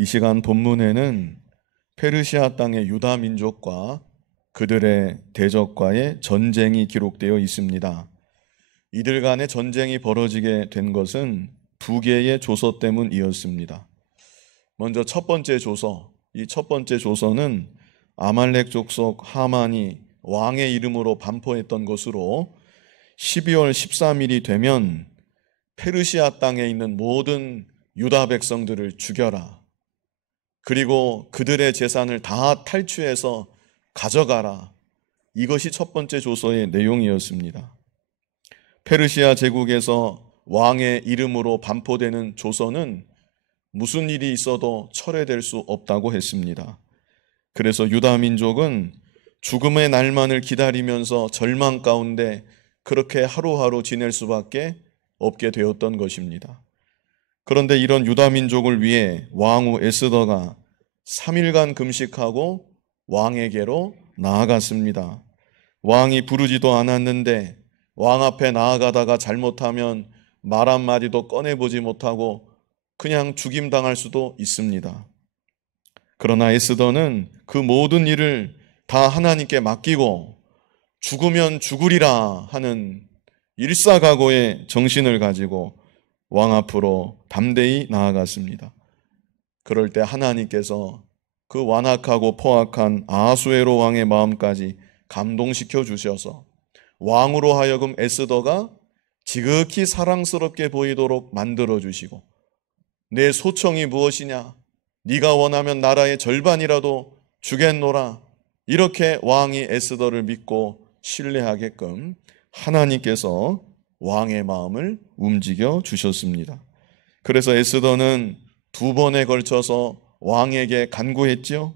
이 시간 본문에는 페르시아 땅의 유다 민족과 그들의 대적과의 전쟁이 기록되어 있습니다. 이들 간의 전쟁이 벌어지게 된 것은 두 개의 조서 때문이었습니다. 먼저 첫 번째 조서, 이 첫 번째 조서는 아말렉 족속 하만이 왕의 이름으로 반포했던 것으로 12월 13일이 되면 페르시아 땅에 있는 모든 유다 백성들을 죽여라. 그리고 그들의 재산을 다 탈취해서 가져가라. 이것이 첫 번째 조서의 내용이었습니다. 페르시아 제국에서 왕의 이름으로 반포되는 조서는 무슨 일이 있어도 철회될 수 없다고 했습니다. 그래서 유다 민족은 죽음의 날만을 기다리면서 절망 가운데 그렇게 하루하루 지낼 수밖에 없게 되었던 것입니다. 그런데 이런 유다 민족을 위해 왕후 에스더가 3일간 금식하고 왕에게로 나아갔습니다. 왕이 부르지도 않았는데 왕 앞에 나아가다가 잘못하면 말 한마디도 꺼내보지 못하고 그냥 죽임당할 수도 있습니다. 그러나 에스더는 그 모든 일을 다 하나님께 맡기고 죽으면 죽으리라 하는 일사각오의 정신을 가지고 왕 앞으로 담대히 나아갔습니다. 그럴 때 하나님께서 그 완악하고 포악한 아하수에로 왕의 마음까지 감동시켜 주셔서 왕으로 하여금 에스더가 지극히 사랑스럽게 보이도록 만들어 주시고, 내 소청이 무엇이냐? 네가 원하면 나라의 절반이라도 주겠노라. 이렇게 왕이 에스더를 믿고 신뢰하게끔 하나님께서 왕의 마음을 움직여 주셨습니다. 그래서 에스더는 2번에 걸쳐서 왕에게 간구했지요.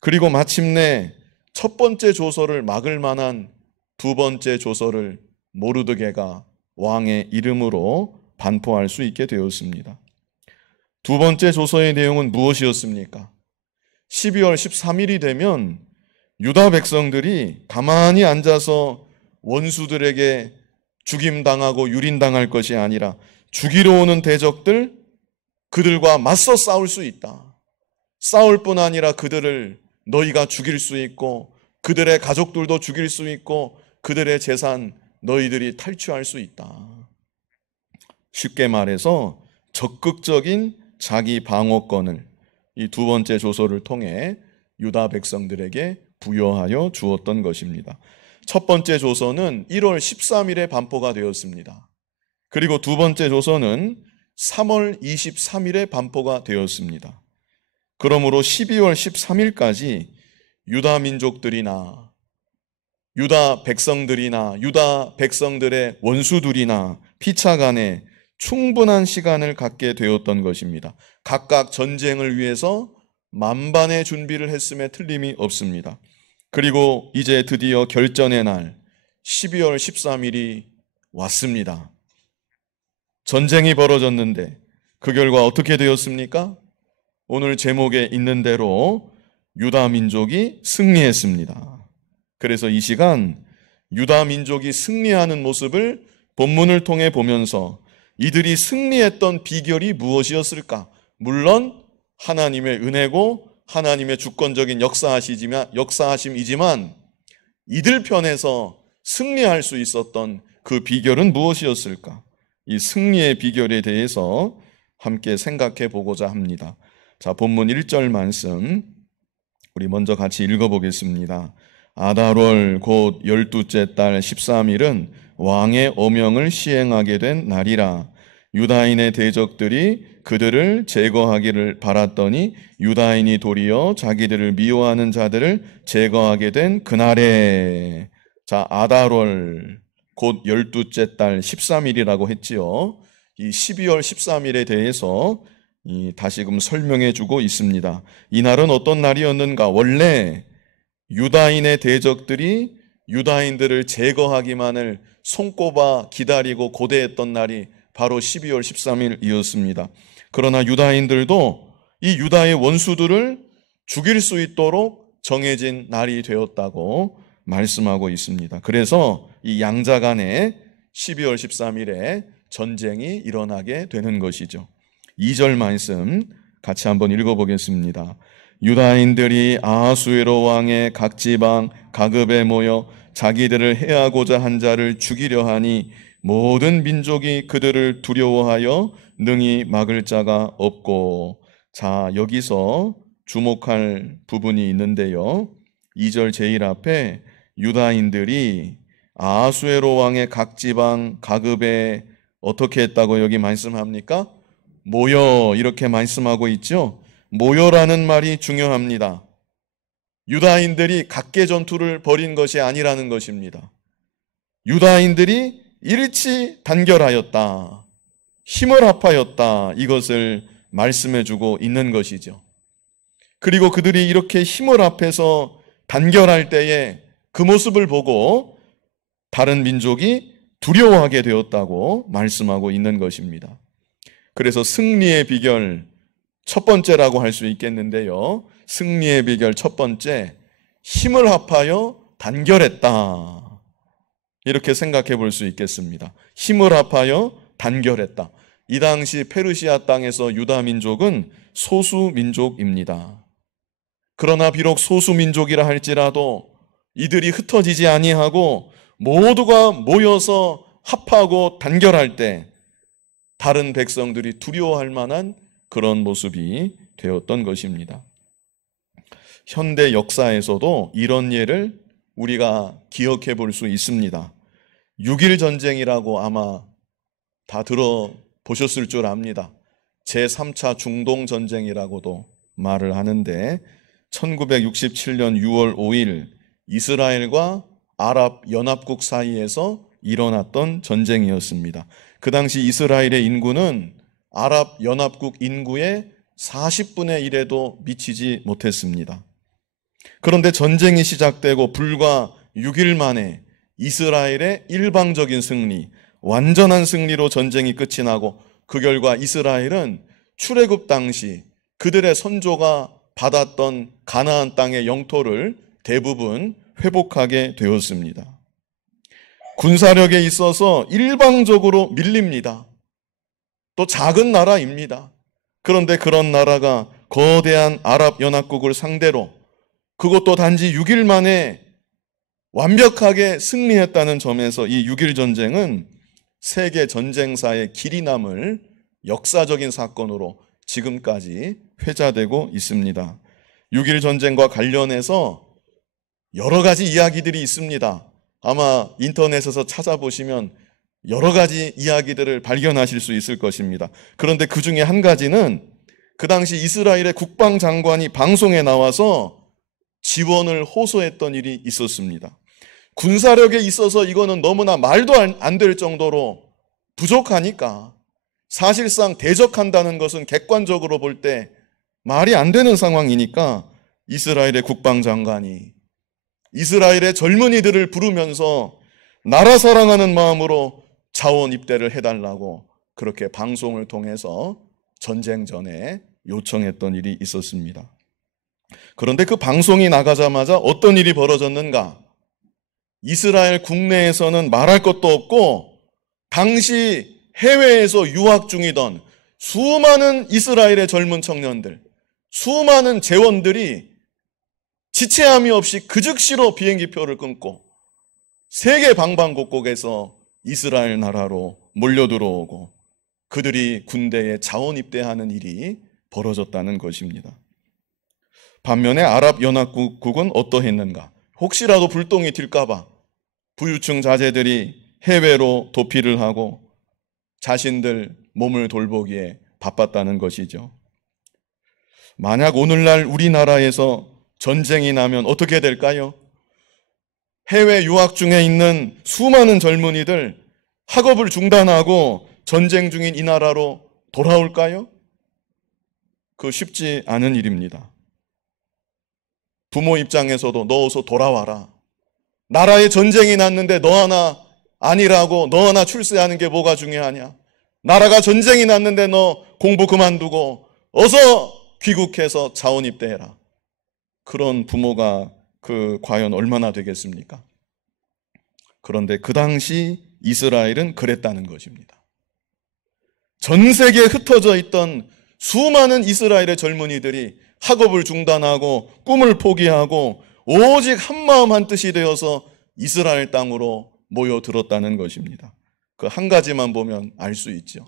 그리고 마침내 첫 번째 조서를 막을 만한 2번째 조서를 모르드게가 왕의 이름으로 반포할 수 있게 되었습니다. 2번째 조서의 내용은 무엇이었습니까? 12월 13일이 되면 유다 백성들이 가만히 앉아서 원수들에게 죽임당하고 유린당할 것이 아니라 죽이러 오는 대적들, 그들과 맞서 싸울 수 있다. 싸울 뿐 아니라 그들을 너희가 죽일 수 있고 그들의 가족들도 죽일 수 있고 그들의 재산 너희들이 탈취할 수 있다. 쉽게 말해서 적극적인 자기 방어권을 이 2번째 조서를 통해 유다 백성들에게 부여하여 주었던 것입니다. 첫 번째 조서는 1월 13일에 반포가 되었습니다. 그리고 2번째 조서는 3월 23일에 반포가 되었습니다. 그러므로 12월 13일까지 유다 민족들이나 유다 백성들이나 유다 백성들의 원수들이나 피차 간에 충분한 시간을 갖게 되었던 것입니다. 각각 전쟁을 위해서 만반의 준비를 했음에 틀림이 없습니다. 그리고 이제 드디어 결전의 날 12월 13일이 왔습니다. 전쟁이 벌어졌는데 그 결과 어떻게 되었습니까? 오늘 제목에 있는 대로 유다 민족이 승리했습니다. 그래서 이 시간 유다 민족이 승리하는 모습을 본문을 통해 보면서 이들이 승리했던 비결이 무엇이었을까? 물론 하나님의 은혜고 하나님의 주권적인 역사하심이지만 이들 편에서 승리할 수 있었던 그 비결은 무엇이었을까? 이 승리의 비결에 대해서 함께 생각해 보고자 합니다. 자, 본문 1절 말씀 우리 먼저 같이 읽어보겠습니다. 아달월 곧 12째 달 13일은 왕의 어명을 시행하게 된 날이라. 유다인의 대적들이 그들을 제거하기를 바랐더니 유다인이 도리어 자기들을 미워하는 자들을 제거하게 된 그날에. 자, 아달월 곧 12째 달 13일이라고 했지요. 이 12월 13일에 대해서 다시금 설명해 주고 있습니다. 이날은 어떤 날이었는가? 원래 유다인의 대적들이 유다인들을 제거하기만을 손꼽아 기다리고 고대했던 날이 바로 12월 13일이었습니다. 그러나 유다인들도 이 유다의 원수들을 죽일 수 있도록 정해진 날이 되었다고 말씀하고 있습니다. 그래서 이 양자 간에 12월 13일에 전쟁이 일어나게 되는 것이죠. 2절 말씀 같이 한번 읽어보겠습니다. 유다인들이 아하수에로 왕의 각 지방 가급에 모여 자기들을 해하고자 한 자를 죽이려 하니 모든 민족이 그들을 두려워하여 능히 막을 자가 없고. 자, 여기서 주목할 부분이 있는데요. 2절 제일 앞에 유다인들이 아하수에로 왕의 각 지방 가급에 어떻게 했다고 여기 말씀합니까? 모여, 이렇게 말씀하고 있죠. 모여라는 말이 중요합니다. 유다인들이 각계 전투를 벌인 것이 아니라는 것입니다. 유다인들이 일치 단결하였다, 힘을 합하였다, 이것을 말씀해주고 있는 것이죠. 그리고 그들이 이렇게 힘을 합해서 단결할 때에 그 모습을 보고 다른 민족이 두려워하게 되었다고 말씀하고 있는 것입니다. 그래서 승리의 비결 첫 번째라고 할 수 있겠는데요. 승리의 비결 첫 번째, 힘을 합하여 단결했다, 이렇게 생각해 볼 수 있겠습니다. 힘을 합하여 단결했다. 이 당시 페르시아 땅에서 유다 민족은 소수 민족입니다. 그러나 비록 소수 민족이라 할지라도 이들이 흩어지지 아니하고 모두가 모여서 합하고 단결할 때 다른 백성들이 두려워할 만한 그런 모습이 되었던 것입니다. 현대 역사에서도 이런 예를 우리가 기억해 볼 수 있습니다. 6.1 전쟁이라고 아마 다 들어보셨을 줄 압니다. 제3차 중동 전쟁이라고도 말을 하는데 1967년 6월 5일 이스라엘과 아랍연합국 사이에서 일어났던 전쟁이었습니다. 그 당시 이스라엘의 인구는 아랍연합국 인구의 40분의 1에도 미치지 못했습니다. 그런데 전쟁이 시작되고 불과 6일 만에 이스라엘의 일방적인 승리, 완전한 승리로 전쟁이 끝이 나고 그 결과 이스라엘은 출애굽 당시 그들의 선조가 받았던 가나안 땅의 영토를 대부분 회복하게 되었습니다. 군사력에 있어서 일방적으로 밀립니다. 또 작은 나라입니다. 그런데 그런 나라가 거대한 아랍연합국을 상대로 그것도 단지 6일 만에 완벽하게 승리했다는 점에서 이 6.1 전쟁은 세계 전쟁사의 길이 남을 역사적인 사건으로 지금까지 회자되고 있습니다. 6.1 전쟁과 관련해서 여러 가지 이야기들이 있습니다. 아마 인터넷에서 찾아보시면 여러 가지 이야기들을 발견하실 수 있을 것입니다. 그런데 그 중에 한 가지는 그 당시 이스라엘의 국방장관이 방송에 나와서 지원을 호소했던 일이 있었습니다. 군사력에 있어서 이거는 너무나 말도 안 될 정도로 부족하니까 사실상 대적한다는 것은 객관적으로 볼 때 말이 안 되는 상황이니까 이스라엘의 국방장관이 이스라엘의 젊은이들을 부르면서 나라 사랑하는 마음으로 자원 입대를 해달라고 그렇게 방송을 통해서 전쟁 전에 요청했던 일이 있었습니다. 그런데 그 방송이 나가자마자 어떤 일이 벌어졌는가? 이스라엘 국내에서는 말할 것도 없고 당시 해외에서 유학 중이던 수많은 이스라엘의 젊은 청년들, 수많은 재원들이 지체함이 없이 그 즉시로 비행기표를 끊고 세계 방방곡곡에서 이스라엘 나라로 몰려들어오고 그들이 군대에 자원 입대하는 일이 벌어졌다는 것입니다. 반면에 아랍연합국은 어떠했는가? 혹시라도 불똥이 튈까봐 부유층 자제들이 해외로 도피를 하고 자신들 몸을 돌보기에 바빴다는 것이죠. 만약 오늘날 우리나라에서 전쟁이 나면 어떻게 될까요? 해외 유학 중에 있는 수많은 젊은이들 학업을 중단하고 전쟁 중인 이 나라로 돌아올까요? 그 쉽지 않은 일입니다. 부모 입장에서도 너 어서 돌아와라. 나라에 전쟁이 났는데 너 하나 아니라고 너 하나 출세하는 게 뭐가 중요하냐? 나라가 전쟁이 났는데 너 공부 그만두고 어서 귀국해서 자원 입대해라. 그런 부모가 과연 얼마나 되겠습니까? 그런데 그 당시 이스라엘은 그랬다는 것입니다. 전 세계에 흩어져 있던 수많은 이스라엘의 젊은이들이 학업을 중단하고 꿈을 포기하고 오직 한마음 한뜻이 되어서 이스라엘 땅으로 모여들었다는 것입니다. 그 한 가지만 보면 알 수 있죠.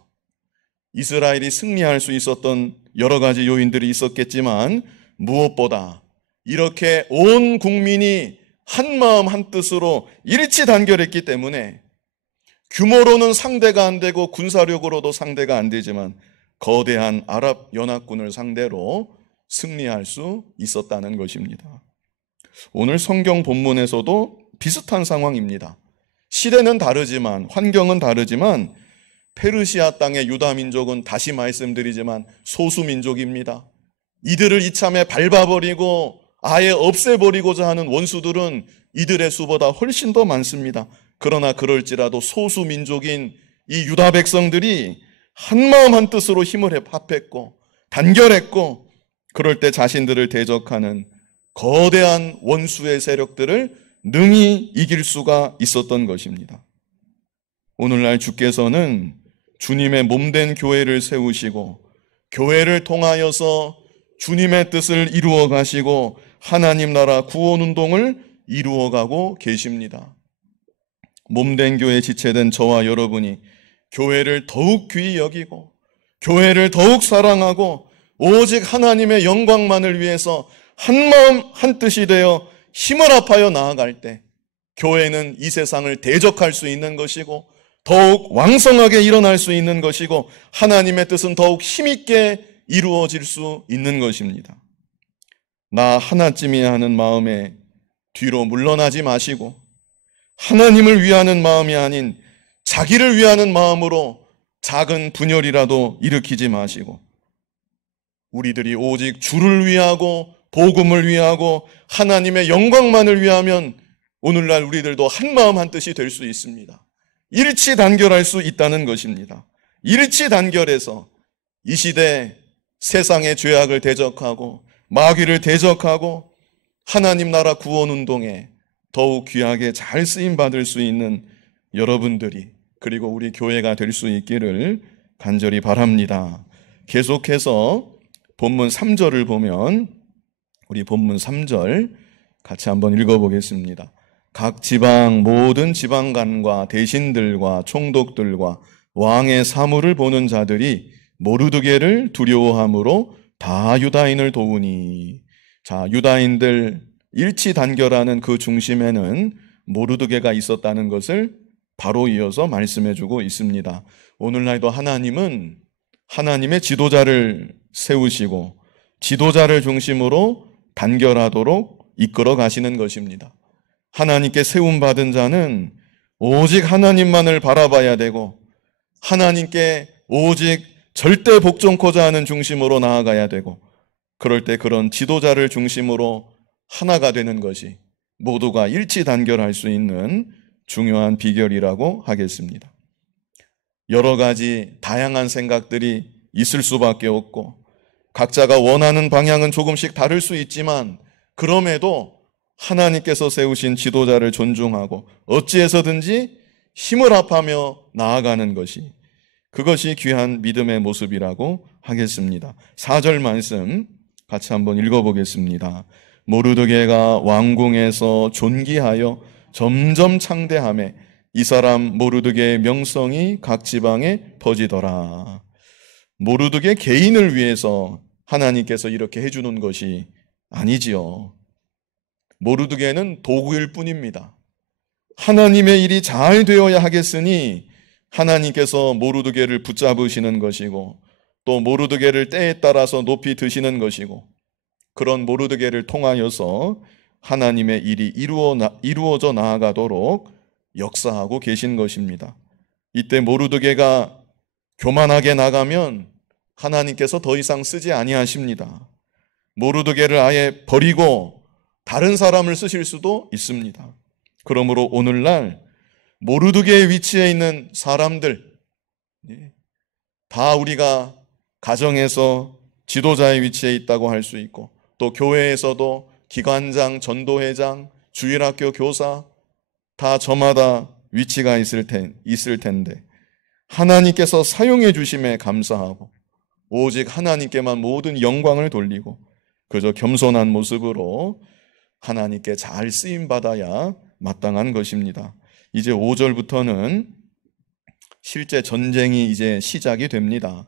이스라엘이 승리할 수 있었던 여러 가지 요인들이 있었겠지만 무엇보다 이렇게 온 국민이 한마음 한뜻으로 일치단결했기 때문에 규모로는 상대가 안 되고 군사력으로도 상대가 안 되지만 거대한 아랍 연합군을 상대로 승리할 수 있었다는 것입니다. 오늘 성경 본문에서도 비슷한 상황입니다. 시대는 다르지만, 환경은 다르지만 페르시아 땅의 유다 민족은 다시 말씀드리지만 소수 민족입니다. 이들을 이참에 밟아버리고 아예 없애버리고자 하는 원수들은 이들의 수보다 훨씬 더 많습니다. 그러나 그럴지라도 소수 민족인 이 유다 백성들이 한마음 한뜻으로 힘을 합했고 단결했고, 그럴 때 자신들을 대적하는 거대한 원수의 세력들을 능히 이길 수가 있었던 것입니다. 오늘날 주께서는 주님의 몸된 교회를 세우시고 교회를 통하여서 주님의 뜻을 이루어 가시고 하나님 나라 구원 운동을 이루어가고 계십니다. 몸된 교회에 지체된 저와 여러분이 교회를 더욱 귀히 여기고 교회를 더욱 사랑하고 오직 하나님의 영광만을 위해서 한마음 한뜻이 되어 힘을 합하여 나아갈 때 교회는 이 세상을 대적할 수 있는 것이고 더욱 왕성하게 일어날 수 있는 것이고 하나님의 뜻은 더욱 힘있게 이루어질 수 있는 것입니다. 나 하나쯤이야 하는 마음에 뒤로 물러나지 마시고 하나님을 위하는 마음이 아닌 자기를 위하는 마음으로 작은 분열이라도 일으키지 마시고 우리들이 오직 주를 위하고 복음을 위하고 하나님의 영광만을 위하면 오늘날 우리들도 한마음 한뜻이 될 수 있습니다. 일치 단결할 수 있다는 것입니다. 일치 단결해서 이 시대 세상의 죄악을 대적하고 마귀를 대적하고 하나님 나라 구원 운동에 더욱 귀하게 잘 쓰임 받을 수 있는 여러분들이 그리고 우리 교회가 될 수 있기를 간절히 바랍니다. 계속해서 본문 3절을 보면 우리 본문 3절 같이 한번 읽어보겠습니다. 각 지방 모든 지방관과 대신들과 총독들과 왕의 사무를 보는 자들이 모르드게를 두려워함으로 다 유다인을 도우니. 자, 유다인들 일치 단결하는 그 중심에는 모르드게가 있었다는 것을 바로 이어서 말씀해주고 있습니다. 오늘날도 하나님은 하나님의 지도자를 세우시고 지도자를 중심으로 단결하도록 이끌어 가시는 것입니다. 하나님께 세움받은 자는 오직 하나님만을 바라봐야 되고 하나님께 오직 절대 복종코자 하는 중심으로 나아가야 되고 그럴 때 그런 지도자를 중심으로 하나가 되는 것이 모두가 일치 단결할 수 있는 중요한 비결이라고 하겠습니다. 여러 가지 다양한 생각들이 있을 수밖에 없고 각자가 원하는 방향은 조금씩 다를 수 있지만 그럼에도 하나님께서 세우신 지도자를 존중하고 어찌해서든지 힘을 합하며 나아가는 것이 그것이 귀한 믿음의 모습이라고 하겠습니다. 4절 말씀 같이 한번 읽어보겠습니다. 모르드게가 왕궁에서 존귀하여 점점 창대하매 이 사람 모르드게의 명성이 각 지방에 퍼지더라. 모르드게 개인을 위해서 하나님께서 이렇게 해주는 것이 아니지요. 모르드게는 도구일 뿐입니다. 하나님의 일이 잘 되어야 하겠으니 하나님께서 모르드게를 붙잡으시는 것이고 또 모르드게를 때에 따라서 높이 드시는 것이고 그런 모르드게를 통하여서 하나님의 일이 이루어져 나아가도록 역사하고 계신 것입니다. 이때 모르드게가 교만하게 나가면 하나님께서 더 이상 쓰지 아니하십니다. 모르드게를 아예 버리고 다른 사람을 쓰실 수도 있습니다. 그러므로 오늘날 모르드게의 위치에 있는 사람들 다 우리가 가정에서 지도자의 위치에 있다고 할 수 있고 또 교회에서도 기관장, 전도회장, 주일학교 교사 다 저마다 위치가 있을 텐데 하나님께서 사용해 주심에 감사하고 오직 하나님께만 모든 영광을 돌리고 그저 겸손한 모습으로 하나님께 잘 쓰임받아야 마땅한 것입니다. 이제 5절부터는 실제 전쟁이 이제 시작이 됩니다.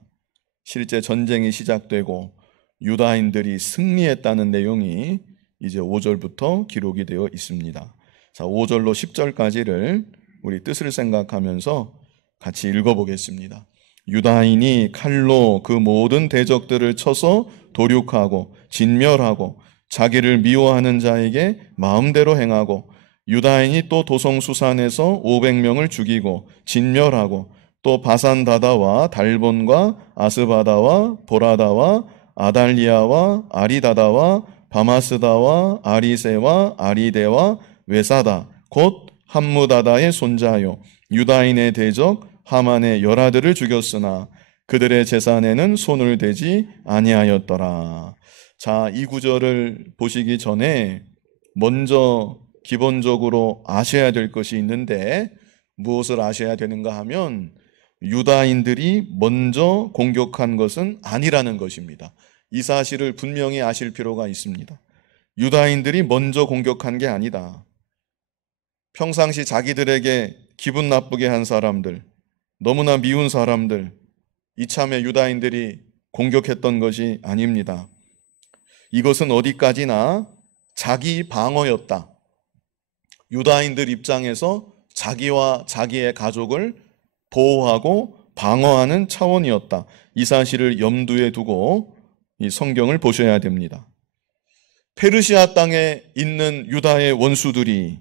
실제 전쟁이 시작되고 유다인들이 승리했다는 내용이 이제 5절부터 기록이 되어 있습니다. 자, 5절로 10절까지를 우리 뜻을 생각하면서 같이 읽어보겠습니다. 유다인이 칼로 그 모든 대적들을 쳐서 도륙하고 진멸하고 자기를 미워하는 자에게 마음대로 행하고 유다인이 또 도성수산에서 500명을 죽이고 진멸하고 또 바산다다와 달본과 아스바다와 보라다와 아달리아와 아리다다와 바마스다와 아리세와 아리데와 외사다 곧 함무다다의 손자요 유다인의 대적 하만의 열아들을 죽였으나 그들의 재산에는 손을 대지 아니하였더라. 자, 이 구절을 보시기 전에 먼저 기본적으로 아셔야 될 것이 있는데 무엇을 아셔야 되는가 하면 유다인들이 먼저 공격한 것은 아니라는 것입니다. 이 사실을 분명히 아실 필요가 있습니다. 유다인들이 먼저 공격한 게 아니다. 평상시 자기들에게 기분 나쁘게 한 사람들, 너무나 미운 사람들, 이참에 유다인들이 공격했던 것이 아닙니다. 이것은 어디까지나 자기 방어였다. 유다인들 입장에서 자기와 자기의 가족을 보호하고 방어하는 차원이었다. 이 사실을 염두에 두고 이 성경을 보셔야 됩니다. 페르시아 땅에 있는 유다의 원수들이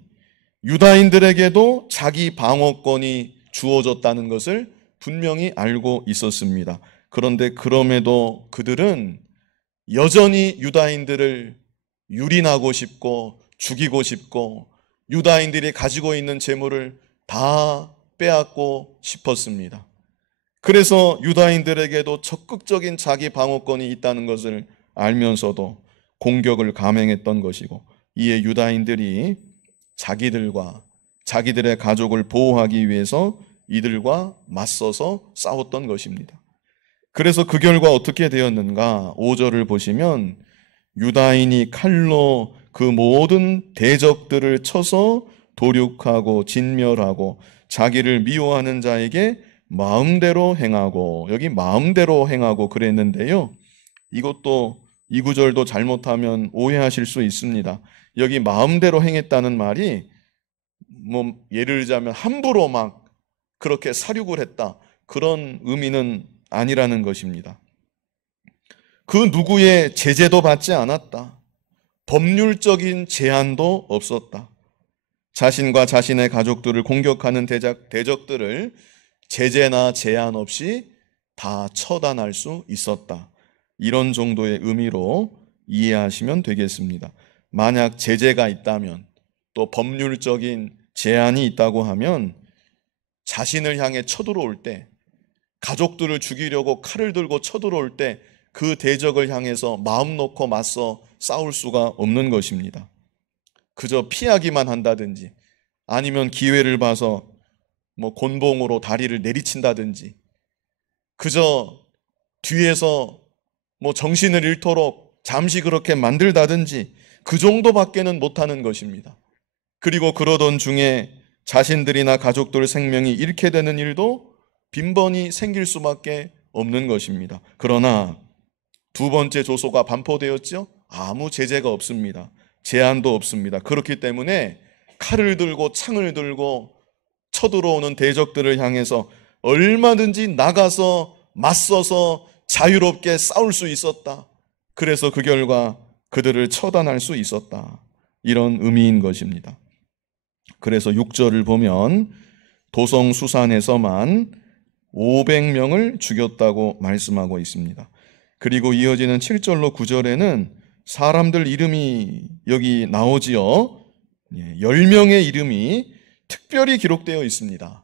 유다인들에게도 자기 방어권이 주어졌다는 것을 분명히 알고 있었습니다. 그런데 그럼에도 그들은 여전히 유다인들을 유린하고 싶고 죽이고 싶고 유다인들이 가지고 있는 재물을 다 빼앗고 싶었습니다. 그래서 유다인들에게도 적극적인 자기 방어권이 있다는 것을 알면서도 공격을 감행했던 것이고 이에 유다인들이 자기들과 자기들의 가족을 보호하기 위해서 이들과 맞서서 싸웠던 것입니다. 그래서 그 결과 어떻게 되었는가? 5절을 보시면 유다인이 칼로 그 모든 대적들을 쳐서 도륙하고 진멸하고 자기를 미워하는 자에게 마음대로 행하고, 여기 마음대로 행하고 그랬는데요. 이것도 이 구절도 잘못하면 오해하실 수 있습니다. 여기 마음대로 행했다는 말이 예를 들자면 함부로 막 그렇게 살육을 했다, 그런 의미는 아니라는 것입니다. 그 누구의 제재도 받지 않았다. 법률적인 제한도 없었다. 자신과 자신의 가족들을 공격하는 대적들을 제재나 제한 없이 다 처단할 수 있었다. 이런 정도의 의미로 이해하시면 되겠습니다. 만약 제재가 있다면, 또 법률적인 제한이 있다고 하면 자신을 향해 쳐들어올 때, 가족들을 죽이려고 칼을 들고 쳐들어올 때 그 대적을 향해서 마음 놓고 맞서 싸울 수가 없는 것입니다. 그저 피하기만 한다든지 아니면 기회를 봐서 곤봉으로 다리를 내리친다든지 그저 뒤에서 정신을 잃도록 잠시 그렇게 만들다든지 그 정도밖에는 못하는 것입니다. 그리고 그러던 중에 자신들이나 가족들 생명이 잃게 되는 일도 빈번히 생길 수밖에 없는 것입니다. 그러나 두 번째 조소가 반포되었죠? 아무 제재가 없습니다. 제한도 없습니다. 그렇기 때문에 칼을 들고 창을 들고 쳐들어오는 대적들을 향해서 얼마든지 나가서 맞서서 자유롭게 싸울 수 있었다. 그래서 그 결과 그들을 처단할 수 있었다. 이런 의미인 것입니다. 그래서 6절을 보면 도성수산에서만 500명을 죽였다고 말씀하고 있습니다. 그리고 이어지는 7절로 9절에는 사람들 이름이 여기 나오지요. 10명의 이름이 특별히 기록되어 있습니다.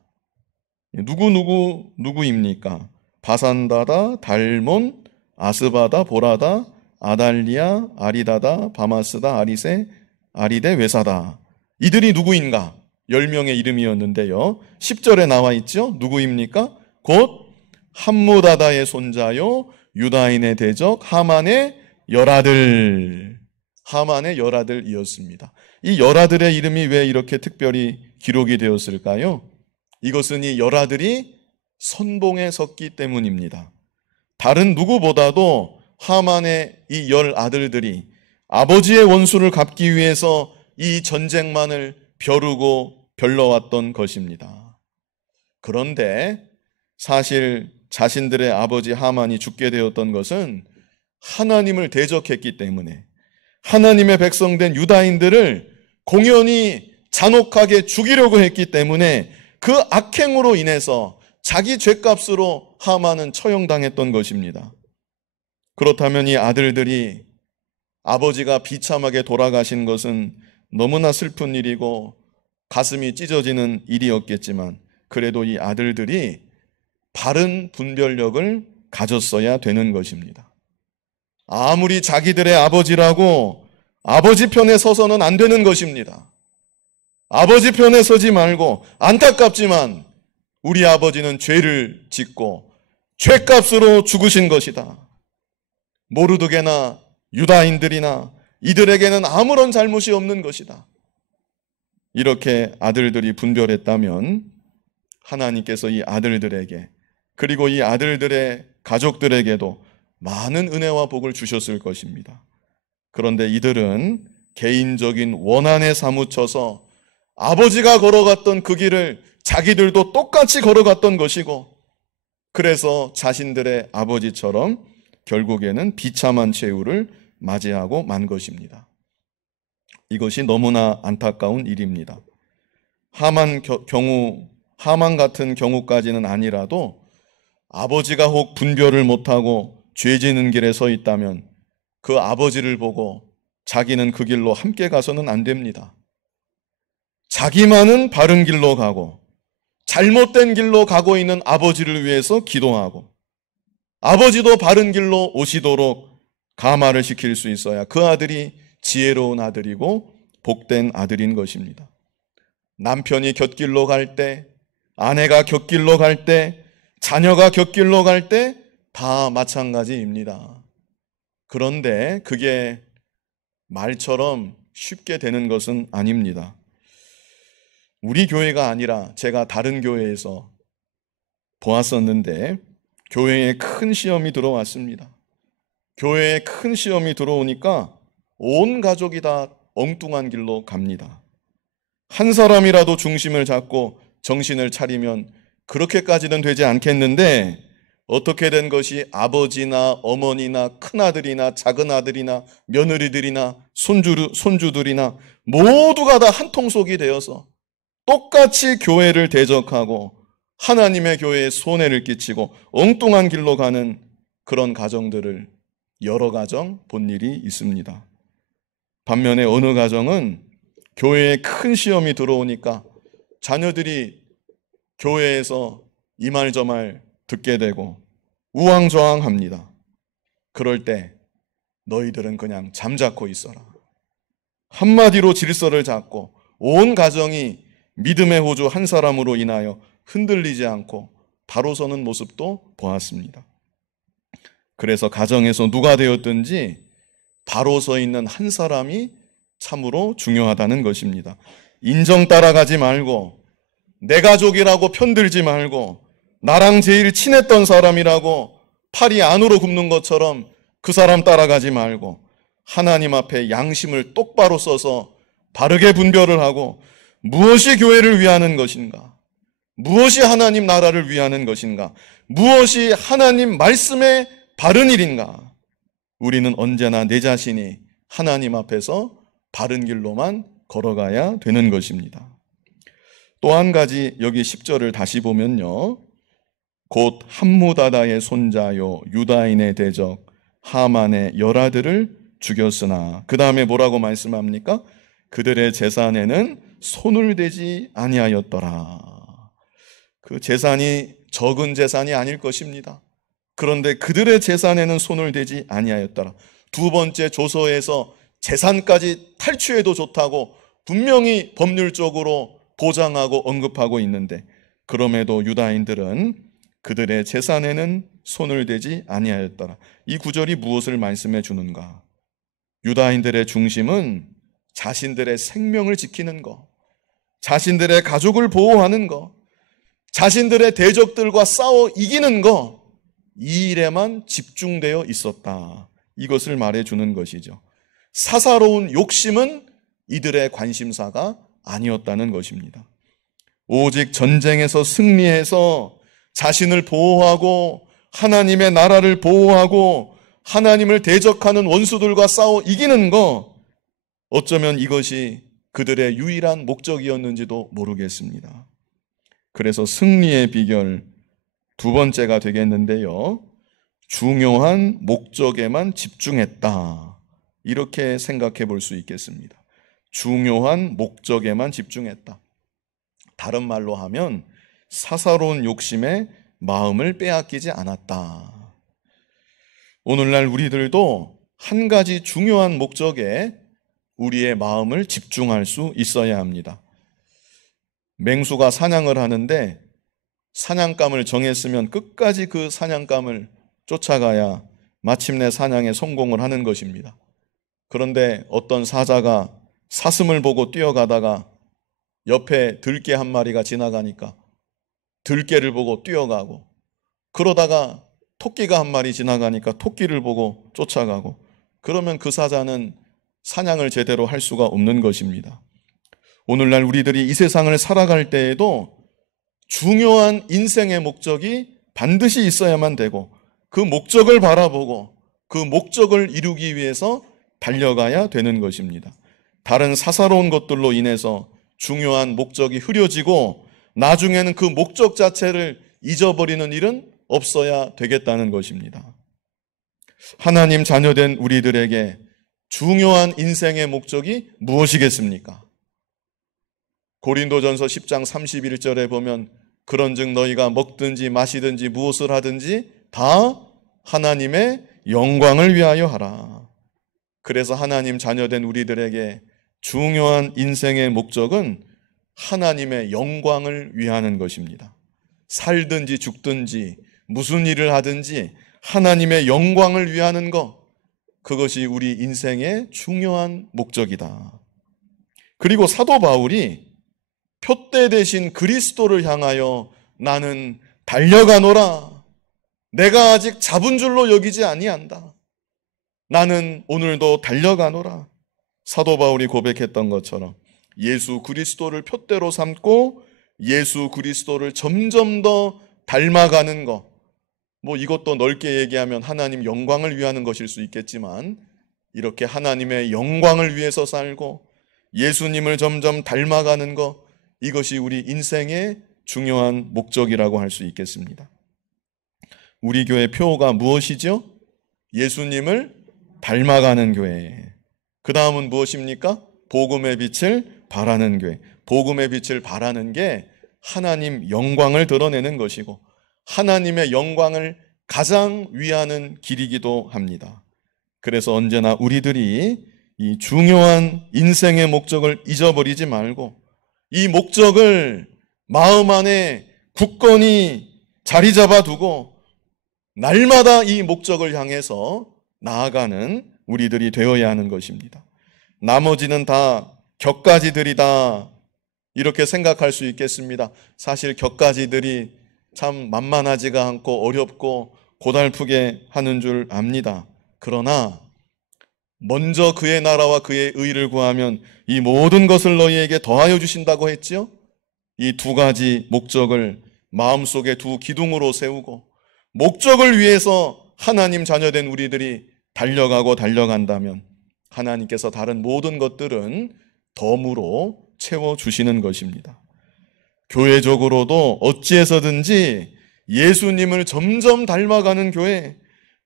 누구입니까? 바산다다, 달몬, 아스바다, 보라다, 아달리아, 아리다다, 바마스다, 아리세, 아리데, 외사다. 이들이 누구인가? 10명의 이름이었는데요. 10절에 나와 있죠. 누구입니까? 곧 함무다다의 손자요 유다인의 대적 하만의 열아들. 하만의 열아들이었습니다. 이 열아들의 이름이 왜 이렇게 특별히 기록이 되었을까요? 이것은 이 열아들이 선봉에 섰기 때문입니다. 다른 누구보다도 하만의 이 열 아들들이 아버지의 원수를 갚기 위해서 이 전쟁만을 벼르고 별러왔던 것입니다. 그런데 사실 자신들의 아버지 하만이 죽게 되었던 것은 하나님을 대적했기 때문에, 하나님의 백성된 유다인들을 공연히 잔혹하게 죽이려고 했기 때문에 그 악행으로 인해서 자기 죗값으로 하만은 처형당했던 것입니다. 그렇다면 이 아들들이 아버지가 비참하게 돌아가신 것은 너무나 슬픈 일이고 가슴이 찢어지는 일이었겠지만, 그래도 이 아들들이 바른 분별력을 가졌어야 되는 것입니다. 아무리 자기들의 아버지라고 아버지 편에 서서는 안 되는 것입니다. 아버지 편에 서지 말고, 안타깝지만 우리 아버지는 죄를 짓고 죄값으로 죽으신 것이다. 모르드게나 유다인들이나 이들에게는 아무런 잘못이 없는 것이다. 이렇게 아들들이 분별했다면 하나님께서 이 아들들에게, 그리고 이 아들들의 가족들에게도 많은 은혜와 복을 주셨을 것입니다. 그런데 이들은 개인적인 원한에 사무쳐서 아버지가 걸어갔던 그 길을 자기들도 똑같이 걸어갔던 것이고, 그래서 자신들의 아버지처럼 결국에는 비참한 최후를 맞이하고 만 것입니다. 이것이 너무나 안타까운 일입니다. 하만 같은 경우까지는 아니라도 아버지가 혹 분별을 못하고 죄 지는 길에 서 있다면 그 아버지를 보고 자기는 그 길로 함께 가서는 안 됩니다. 자기만은 바른 길로 가고 잘못된 길로 가고 있는 아버지를 위해서 기도하고, 아버지도 바른 길로 오시도록 감화를 시킬 수 있어야 그 아들이 지혜로운 아들이고 복된 아들인 것입니다. 남편이 곁길로 갈 때, 아내가 곁길로 갈 때, 자녀가 곁길로 갈 때 다 마찬가지입니다. 그런데 그게 말처럼 쉽게 되는 것은 아닙니다. 우리 교회가 아니라 제가 다른 교회에서 보았었는데, 교회에 큰 시험이 들어왔습니다. 교회에 큰 시험이 들어오니까 온 가족이 다 엉뚱한 길로 갑니다. 한 사람이라도 중심을 잡고 정신을 차리면 그렇게까지는 되지 않겠는데, 어떻게 된 것이 아버지나 어머니나 큰아들이나 작은아들이나 며느리들이나 손주들이나 모두가 다 한통속이 되어서 똑같이 교회를 대적하고 하나님의 교회에 손해를 끼치고 엉뚱한 길로 가는 그런 가정들을 여러 가정 본 일이 있습니다. 반면에 어느 가정은 교회에 큰 시험이 들어오니까 자녀들이 교회에서 이 말 저 말 듣게 되고 우왕좌왕합니다. 그럴 때 너희들은 그냥 잠자코 있어라. 한마디로 질서를 잡고 온 가정이 믿음의 호주 한 사람으로 인하여 흔들리지 않고 바로 서는 모습도 보았습니다. 그래서 가정에서 누가 되었든지 바로 서 있는 한 사람이 참으로 중요하다는 것입니다. 인정 따라가지 말고, 내 가족이라고 편들지 말고, 나랑 제일 친했던 사람이라고 팔이 안으로 굽는 것처럼 그 사람 따라가지 말고, 하나님 앞에 양심을 똑바로 써서 바르게 분별을 하고, 무엇이 교회를 위하는 것인가, 무엇이 하나님 나라를 위하는 것인가, 무엇이 하나님 말씀의 바른 일인가, 우리는 언제나 내 자신이 하나님 앞에서 바른 길로만 걸어가야 되는 것입니다. 또 한 가지, 여기 10절을 다시 보면요, 곧 함무다다의 손자요 유다인의 대적 하만의 열아들을 죽였으나, 그 다음에 뭐라고 말씀합니까? 그들의 재산에는 손을 대지 아니하였더라. 그 재산이 적은 재산이 아닐 것입니다. 그런데 그들의 재산에는 손을 대지 아니하였더라. 두 번째 조서에서 재산까지 탈취해도 좋다고 분명히 법률적으로 보장하고 언급하고 있는데, 그럼에도 유다인들은 그들의 재산에는 손을 대지 아니하였더라. 이 구절이 무엇을 말씀해 주는가? 유다인들의 중심은 자신들의 생명을 지키는 것, 자신들의 가족을 보호하는 것, 자신들의 대적들과 싸워 이기는 것, 이 일에만 집중되어 있었다. 이것을 말해주는 것이죠. 사사로운 욕심은 이들의 관심사가 아니었다는 것입니다. 오직 전쟁에서 승리해서 자신을 보호하고 하나님의 나라를 보호하고 하나님을 대적하는 원수들과 싸워 이기는 것, 어쩌면 이것이 그들의 유일한 목적이었는지도 모르겠습니다. 그래서 승리의 비결 두 번째가 되겠는데요. 중요한 목적에만 집중했다. 이렇게 생각해 볼 수 있겠습니다. 중요한 목적에만 집중했다. 다른 말로 하면 사사로운 욕심에 마음을 빼앗기지 않았다. 오늘날 우리들도 한 가지 중요한 목적에 우리의 마음을 집중할 수 있어야 합니다. 맹수가 사냥을 하는데 사냥감을 정했으면 끝까지 그 사냥감을 쫓아가야 마침내 사냥에 성공을 하는 것입니다. 그런데 어떤 사자가 사슴을 보고 뛰어가다가 옆에 들개 한 마리가 지나가니까 들개를 보고 뛰어가고, 그러다가 토끼가 한 마리 지나가니까 토끼를 보고 쫓아가고, 그러면 그 사자는 사냥을 제대로 할 수가 없는 것입니다. 오늘날 우리들이 이 세상을 살아갈 때에도 중요한 인생의 목적이 반드시 있어야만 되고, 그 목적을 바라보고 그 목적을 이루기 위해서 달려가야 되는 것입니다. 다른 사사로운 것들로 인해서 중요한 목적이 흐려지고 나중에는 그 목적 자체를 잊어버리는 일은 없어야 되겠다는 것입니다. 하나님 자녀된 우리들에게 중요한 인생의 목적이 무엇이겠습니까? 고린도전서 10장 31절에 보면 그런즉 너희가 먹든지 마시든지 무엇을 하든지 다 하나님의 영광을 위하여 하라. 그래서 하나님 자녀된 우리들에게 중요한 인생의 목적은 하나님의 영광을 위하는 것입니다. 살든지 죽든지 무슨 일을 하든지 하나님의 영광을 위하는 것, 그것이 우리 인생의 중요한 목적이다. 그리고 사도 바울이 표대 대신 그리스도를 향하여 나는 달려가노라. 내가 아직 잡은 줄로 여기지 아니한다. 나는 오늘도 달려가노라. 사도 바울이 고백했던 것처럼 예수 그리스도를 표대로 삼고 예수 그리스도를 점점 더 닮아가는 것, 이것도 넓게 얘기하면 하나님 영광을 위하는 것일 수 있겠지만, 이렇게 하나님의 영광을 위해서 살고 예수님을 점점 닮아가는 것, 이것이 우리 인생의 중요한 목적이라고 할 수 있겠습니다. 우리 교회 표어가 무엇이죠? 예수님을 닮아가는 교회. 그 다음은 무엇입니까? 복음의 빛을 발하는 교회. 복음의 빛을 발하는 게 하나님 영광을 드러내는 것이고 하나님의 영광을 가장 위하는 길이기도 합니다. 그래서 언제나 우리들이 이 중요한 인생의 목적을 잊어버리지 말고 이 목적을 마음 안에 굳건히 자리 잡아두고 날마다 이 목적을 향해서 나아가는 우리들이 되어야 하는 것입니다. 나머지는 다 격가지들이다, 이렇게 생각할 수 있겠습니다. 사실 격가지들이 참 만만하지가 않고 어렵고 고달프게 하는 줄 압니다. 그러나 먼저 그의 나라와 그의 의를 구하면 이 모든 것을 너희에게 더하여 주신다고 했지요. 이 두 가지 목적을 마음속에 두 기둥으로 세우고 목적을 위해서 하나님 자녀된 우리들이 달려가고 달려간다면 하나님께서 다른 모든 것들은 덤으로 채워주시는 것입니다. 교회적으로도 어찌해서든지 예수님을 점점 닮아가는 교회,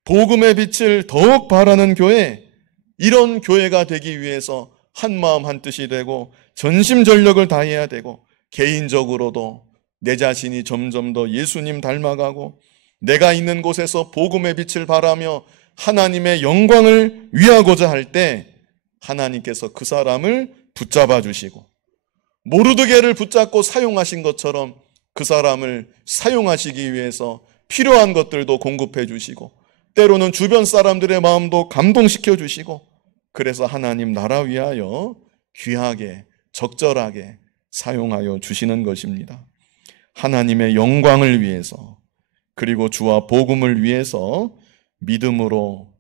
복음의 빛을 더욱 발하는 교회, 이런 교회가 되기 위해서 한마음 한뜻이 되고 전심전력을 다해야 되고, 개인적으로도 내 자신이 점점 더 예수님 닮아가고 내가 있는 곳에서 복음의 빛을 발하며 하나님의 영광을 위하고자 할 때 하나님께서 그 사람을 붙잡아 주시고 모르드게를 붙잡고 사용하신 것처럼 그 사람을 사용하시기 위해서 필요한 것들도 공급해 주시고 때로는 주변 사람들의 마음도 감동시켜 주시고 그래서 하나님 나라 위하여 귀하게 적절하게 사용하여 주시는 것입니다. 하나님의 영광을 위해서 그리고 주와 복음을 위해서 믿음으로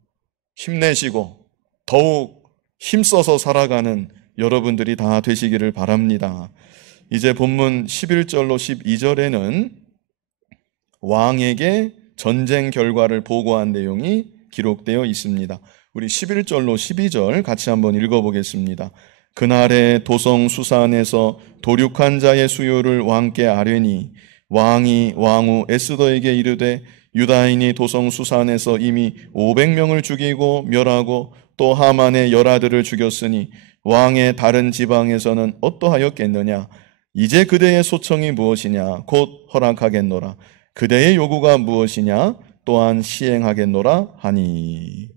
힘내시고 더욱 힘써서 살아가는 여러분들이 다 되시기를 바랍니다. 이제 본문 11절로 12절에는 왕에게 전쟁 결과를 보고한 내용이 기록되어 있습니다. 우리 11절로 12절 같이 한번 읽어보겠습니다. 그날에 도성 수산에서 도륙한 자의 수요를 왕께 아뢰니 왕이 왕후 에스더에게 이르되 유다인이 도성 수산에서 이미 500명을 죽이고 멸하고 또 하만의 열아들을 죽였으니 왕의 다른 지방에서는 어떠하였겠느냐? 이제 그대의 소청이 무엇이냐? 곧 허락하겠노라. 그대의 요구가 무엇이냐? 또한 시행하겠노라 하니.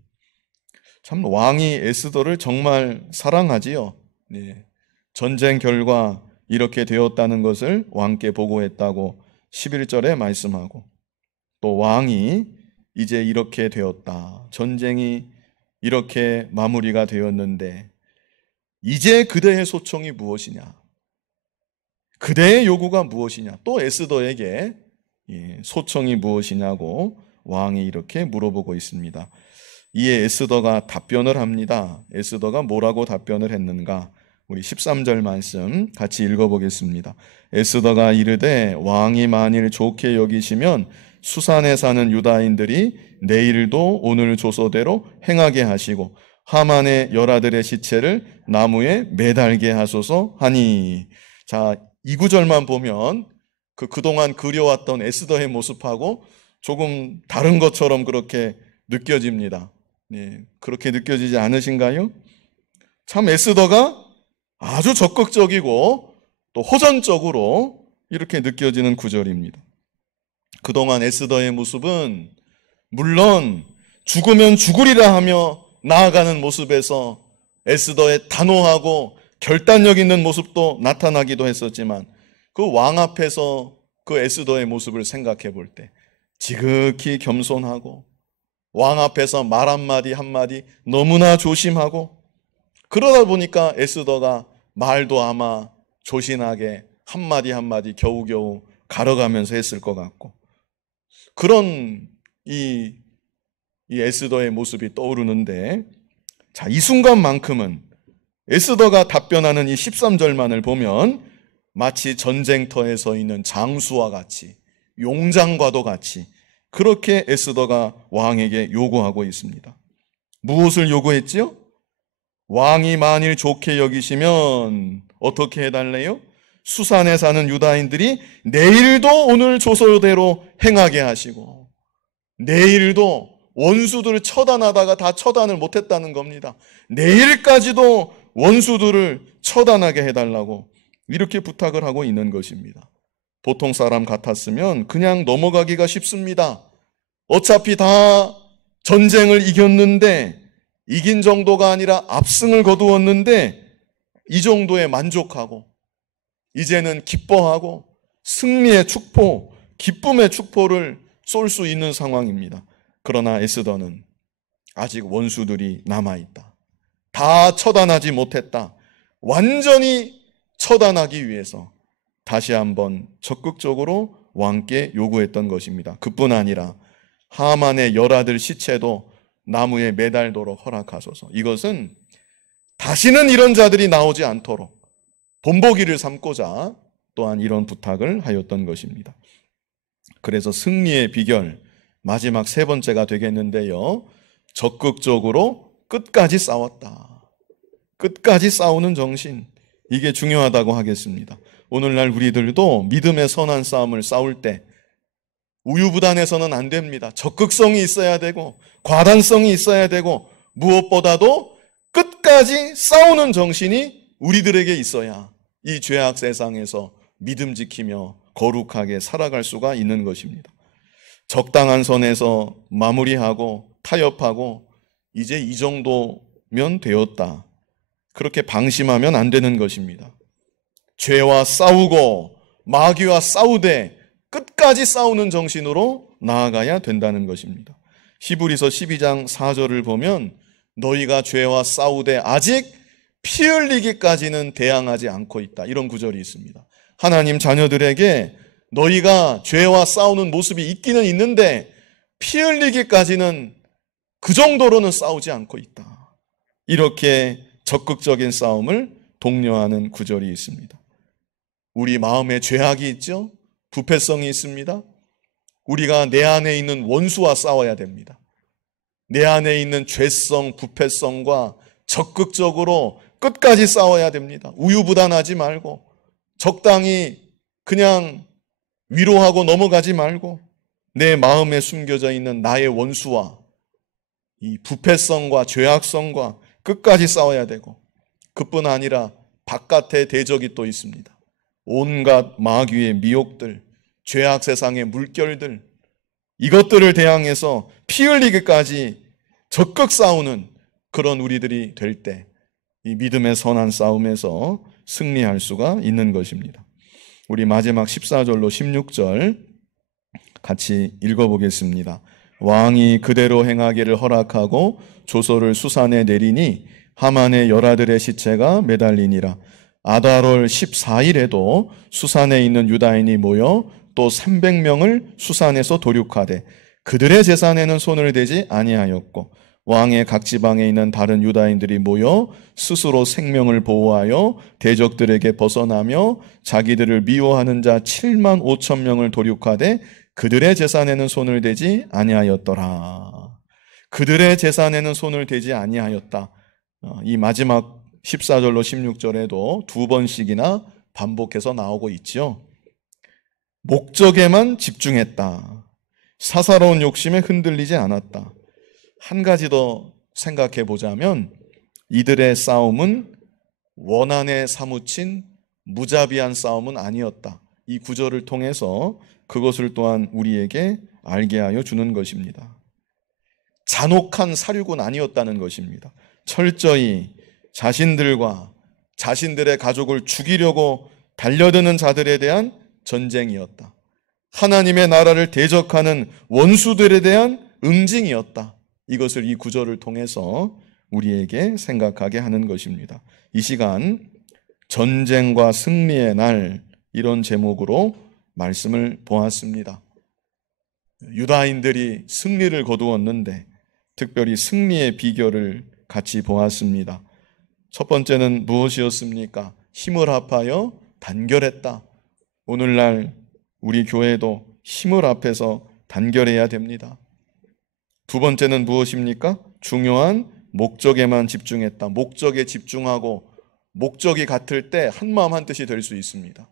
참 왕이 에스더를 정말 사랑하지요. 네. 전쟁 결과 이렇게 되었다는 것을 왕께 보고했다고 11절에 말씀하고 또 왕이 이제 이렇게 되었다. 전쟁이 이렇게 마무리가 되었는데 이제 그대의 소청이 무엇이냐? 그대의 요구가 무엇이냐? 또 에스더에게 소청이 무엇이냐고 왕이 이렇게 물어보고 있습니다. 이에 에스더가 답변을 합니다. 에스더가 뭐라고 답변을 했는가? 우리 13절 말씀 같이 읽어보겠습니다. 에스더가 이르되 왕이 만일 좋게 여기시면 수산에 사는 유다인들이 내일도 오늘 조서대로 행하게 하시고 하만의 열아들의 시체를 나무에 매달게 하소서 하니. 자, 이 구절만 보면 그동안 그려왔던 에스더의 모습하고 조금 다른 것처럼 그렇게 느껴집니다. 네, 그렇게 느껴지지 않으신가요? 참 에스더가 아주 적극적이고 또 호전적으로 이렇게 느껴지는 구절입니다. 그동안 에스더의 모습은 물론 죽으면 죽으리라 하며 나아가는 모습에서 에스더의 단호하고 결단력 있는 모습도 나타나기도 했었지만 그 왕 앞에서 그 에스더의 모습을 생각해 볼 때 지극히 겸손하고 왕 앞에서 말 한마디 한마디 너무나 조심하고 그러다 보니까 에스더가 말도 아마 조신하게 한마디 한마디 겨우겨우 가려가면서 했을 것 같고 그런 이 에스더의 모습이 떠오르는데 자, 이 순간만큼은 에스더가 답변하는 이 13절만을 보면 마치 전쟁터에 서 있는 장수와 같이 용장과도 같이 그렇게 에스더가 왕에게 요구하고 있습니다. 무엇을 요구했지요? 왕이 만일 좋게 여기시면 어떻게 해달래요? 수산에 사는 유다인들이 내일도 오늘 조서대로 행하게 하시고 내일도 원수들을 처단하다가 다 처단을 못했다는 겁니다. 내일까지도 원수들을 처단하게 해달라고 이렇게 부탁을 하고 있는 것입니다. 보통 사람 같았으면 그냥 넘어가기가 쉽습니다. 어차피 다 전쟁을 이겼는데 이긴 정도가 아니라 압승을 거두었는데 이 정도에 만족하고 이제는 기뻐하고 승리의 축포, 기쁨의 축포를 쏠 수 있는 상황입니다. 그러나 에스더는 아직 원수들이 남아있다. 다 처단하지 못했다. 완전히 처단하기 위해서 다시 한번 적극적으로 왕께 요구했던 것입니다. 그뿐 아니라 하만의 열아들 시체도 나무에 매달도록 허락하소서. 이것은 다시는 이런 자들이 나오지 않도록 본보기를 삼고자 또한 이런 부탁을 하였던 것입니다. 그래서 승리의 비결 마지막 세 번째가 되겠는데요. 적극적으로 끝까지 싸웠다. 끝까지 싸우는 정신. 이게 중요하다고 하겠습니다. 오늘날 우리들도 믿음의 선한 싸움을 싸울 때 우유부단해서는 안 됩니다. 적극성이 있어야 되고 과단성이 있어야 되고 무엇보다도 끝까지 싸우는 정신이 우리들에게 있어야 이 죄악 세상에서 믿음 지키며 거룩하게 살아갈 수가 있는 것입니다. 적당한 선에서 마무리하고 타협하고 이제 이 정도면 되었다. 그렇게 방심하면 안 되는 것입니다. 죄와 싸우고 마귀와 싸우되 끝까지 싸우는 정신으로 나아가야 된다는 것입니다. 히브리서 12장 4절을 보면 너희가 죄와 싸우되 아직 피 흘리기까지는 대항하지 않고 있다, 이런 구절이 있습니다. 하나님 자녀들에게 너희가 죄와 싸우는 모습이 있기는 있는데 피 흘리기까지는 그 정도로는 싸우지 않고 있다, 이렇게 적극적인 싸움을 독려하는 구절이 있습니다. 우리 마음에 죄악이 있죠? 부패성이 있습니다. 우리가 내 안에 있는 원수와 싸워야 됩니다. 내 안에 있는 죄성, 부패성과 적극적으로 끝까지 싸워야 됩니다. 우유부단하지 말고 적당히 그냥 위로하고 넘어가지 말고 내 마음에 숨겨져 있는 나의 원수와 이 부패성과 죄악성과 끝까지 싸워야 되고, 그뿐 아니라 바깥에 대적이 또 있습니다. 온갖 마귀의 미혹들, 죄악 세상의 물결들, 이것들을 대항해서 피 흘리기까지 적극 싸우는 그런 우리들이 될 때 이 믿음의 선한 싸움에서 승리할 수가 있는 것입니다. 우리 마지막 14절로 16절 같이 읽어보겠습니다. 왕이 그대로 행하기를 허락하고 조서를 수산에 내리니 하만의 열아들의 시체가 매달리니라. 아달월 14일에도 수산에 있는 유다인이 모여 또 300명을 수산에서 도륙하되 그들의 재산에는 손을 대지 아니하였고, 왕의 각 지방에 있는 다른 유다인들이 모여 스스로 생명을 보호하여 대적들에게 벗어나며 자기들을 미워하는 자 7만 5천 명을 도륙하되 그들의 재산에는 손을 대지 아니하였더라. 그들의 재산에는 손을 대지 아니하였다. 이 마지막 14절로 16절에도 두 번씩이나 반복해서 나오고 있죠. 목적에만 집중했다. 사사로운 욕심에 흔들리지 않았다. 한 가지 더 생각해 보자면 이들의 싸움은 원한에 사무친 무자비한 싸움은 아니었다. 이 구절을 통해서 그것을 또한 우리에게 알게 하여 주는 것입니다. 잔혹한 사륙은 아니었다는 것입니다. 철저히 자신들과 자신들의 가족을 죽이려고 달려드는 자들에 대한 전쟁이었다. 하나님의 나라를 대적하는 원수들에 대한 응징이었다. 이것을 이 구절을 통해서 우리에게 생각하게 하는 것입니다. 이 시간 전쟁과 승리의 날, 이런 제목으로 말씀을 보았습니다. 유다인들이 승리를 거두었는데 특별히 승리의 비결을 같이 보았습니다. 첫 번째는 무엇이었습니까? 힘을 합하여 단결했다. 오늘날 우리 교회도 힘을 합해서 단결해야 됩니다. 두 번째는 무엇입니까? 중요한 목적에만 집중했다. 목적에 집중하고 목적이 같을 때 한마음 한뜻이 될 수 있습니다.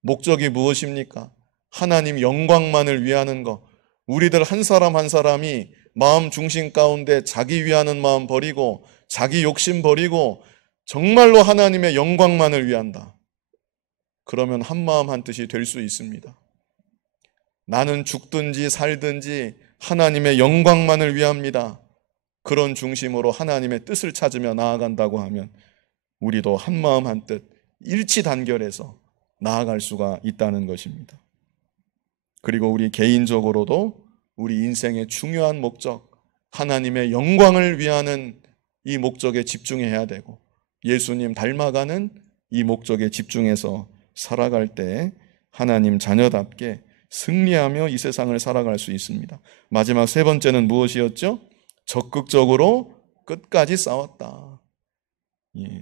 목적이 무엇입니까? 하나님 영광만을 위하는 것. 우리들 한 사람 한 사람이 마음 중심 가운데 자기 위하는 마음 버리고 자기 욕심 버리고 정말로 하나님의 영광만을 위한다. 그러면 한마음 한뜻이 될 수 있습니다. 나는 죽든지 살든지 하나님의 영광만을 위합니다. 그런 중심으로 하나님의 뜻을 찾으며 나아간다고 하면 우리도 한마음 한뜻 일치 단결해서 나아갈 수가 있다는 것입니다. 그리고 우리 개인적으로도 우리 인생의 중요한 목적, 하나님의 영광을 위하는 이 목적에 집중해야 되고 예수님 닮아가는 이 목적에 집중해서 살아갈 때 하나님 자녀답게 승리하며 이 세상을 살아갈 수 있습니다. 마지막 세 번째는 무엇이었죠? 적극적으로 끝까지 싸웠다.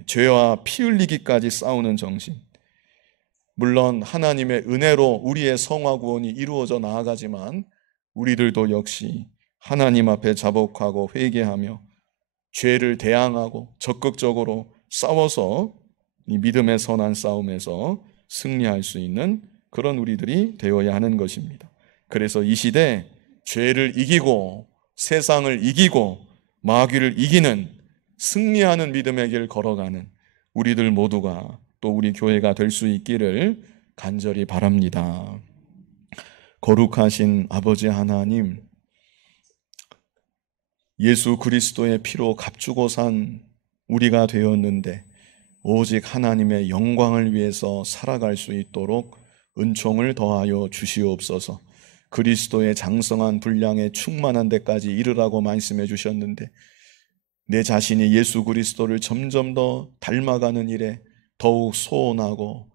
죄와 피 흘리기까지 싸우는 정신. 물론 하나님의 은혜로 우리의 성화 구원이 이루어져 나아가지만 우리들도 역시 하나님 앞에 자복하고 회개하며 죄를 대항하고 적극적으로 싸워서 이 믿음의 선한 싸움에서 승리할 수 있는 그런 우리들이 되어야 하는 것입니다. 그래서 이 시대 죄를 이기고 세상을 이기고 마귀를 이기는 승리하는 믿음의 길 걸어가는 우리들 모두가 또 우리 교회가 될 수 있기를 간절히 바랍니다. 거룩하신 아버지 하나님, 예수 그리스도의 피로 값주고 산 우리가 되었는데 오직 하나님의 영광을 위해서 살아갈 수 있도록 은총을 더하여 주시옵소서. 그리스도의 장성한 분량에 충만한 데까지 이르라고 말씀해 주셨는데, 내 자신이 예수 그리스도를 점점 더 닮아가는 일에 더욱 소원하고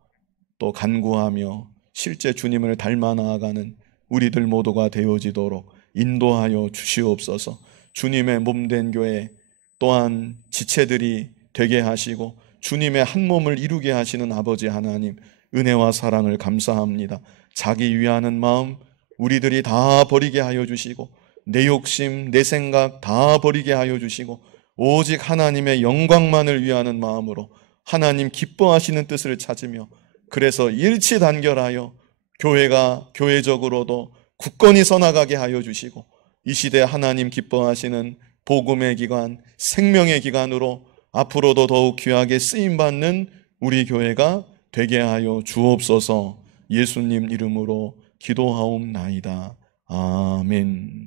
또 간구하며 실제 주님을 닮아 나아가는 우리들 모두가 되어지도록 인도하여 주시옵소서. 주님의 몸된 교회 또한 지체들이 되게 하시고 주님의 한 몸을 이루게 하시는 아버지 하나님, 은혜와 사랑을 감사합니다. 자기 위하는 마음 우리들이 다 버리게 하여 주시고, 내 욕심, 내 생각 다 버리게 하여 주시고, 오직 하나님의 영광만을 위하는 마음으로 하나님 기뻐하시는 뜻을 찾으며, 그래서 일치단결하여 교회가 교회적으로도 굳건히 서나가게 하여 주시고, 이 시대 하나님 기뻐하시는 복음의 기관, 생명의 기관으로 앞으로도 더욱 귀하게 쓰임받는 우리 교회가 되게 하여 주옵소서. 예수님 이름으로 기도하옵나이다. 아멘.